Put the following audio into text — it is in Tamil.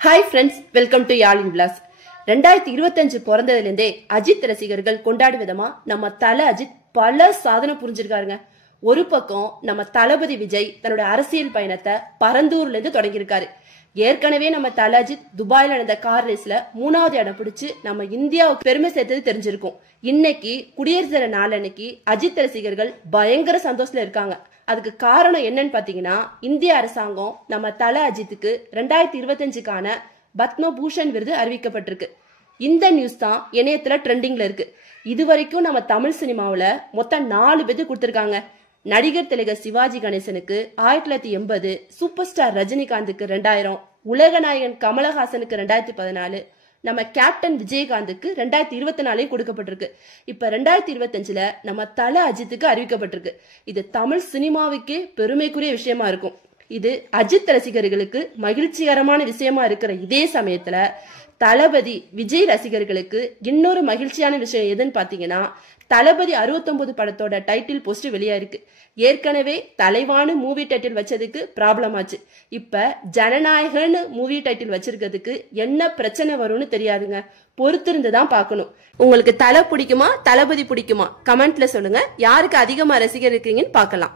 ஹாய் ஃப்ரெண்ட்ஸ், வெல்கம் டு யாழின் விலாஸ். 2025 பிறந்ததுலேருந்தே அஜித் ரசிகர்கள் கொண்டாடும் விதமா நம்ம தல அஜித் பல சாதனை புரிஞ்சிருக்காருங்க. ஒரு பக்கம் நம்ம தளபதி விஜய் தன்னோட அரசியல் பயணத்தை பரந்தூர்ல இருந்து தொடங்கியிருக்காரு. ஏற்கனவே நம்ம தல அஜித் துபாயில நடந்த கார் ரேஸ்ல 3வது இடம் பிடிச்சு நம்ம இந்தியாவுக்கு பெருமை சேர்த்தது தெரிஞ்சிருக்கும். இன்னைக்கு குடியரசு தின நாள் அன்னைக்கு அஜித் ரசிகர்கள் பயங்கர சந்தோஷத்துல இருக்காங்க. அதுக்கு காரணம் என்னன்னு பாத்தீங்கன்னா, இந்திய அரசாங்கம் நம்ம தல அஜித்துக்கு 2025க்கான பத்மபூஷன் விருது அறிவிக்கப்பட்டிருக்கு. இந்த நியூஸ் தான் இணையத்துல ட்ரெண்டிங்ல இருக்கு. இது வரைக்கும் நம்ம தமிழ் சினிமாவில மொத்தம் 4 பேருக்கு கொடுத்திருக்காங்க. நடிகர் திலகர் சிவாஜி கணேசனுக்கு 1980, சூப்பர் ஸ்டார் ரஜினிகாந்துக்கு 2000, உலக நாயகன் கமலஹாசனுக்கு 2014, நம்ம கேப்டன் விஜயகாந்துக்கு 2024 கொடுக்கப்பட்டிருக்கு. இப்ப 2025ல நம்ம தல அஜித்துக்கு அறிவிக்கப்பட்டிருக்கு. இது தமிழ் சினிமாவுக்கே பெருமைக்குரிய விஷயமா இருக்கும். இது அஜித் ரசிகர்களுக்கு மகிழ்ச்சிகரமான விஷயமா இருக்கிற இதே சமயத்துல தளபதி விஜய் ரசிகர்களுக்கு இன்னொரு மகிழ்ச்சியான விஷயம் எதுன்னு பாத்தீங்கன்னா, தளபதி 69 படத்தோட டைட்டில் போஸ்ட் வெளியாயிருக்கு. ஏற்கனவே தலைவானு மூவி டைட்டில் வச்சதுக்கு ப்ராப்ளம் ஆச்சு. இப்ப ஜனநாயகன்னு மூவி டைட்டில் வச்சிருக்கிறதுக்கு என்ன பிரச்சனை வரும்னு தெரியாதுங்க. பொறுத்திருந்து தான் பார்க்கணும். உங்களுக்கு தலை பிடிக்குமா, தளபதி பிடிக்குமா? கமெண்ட்ல சொல்லுங்க. யாருக்கு அதிகமா ரசிகர் இருக்கீங்கன்னு பார்க்கலாம்.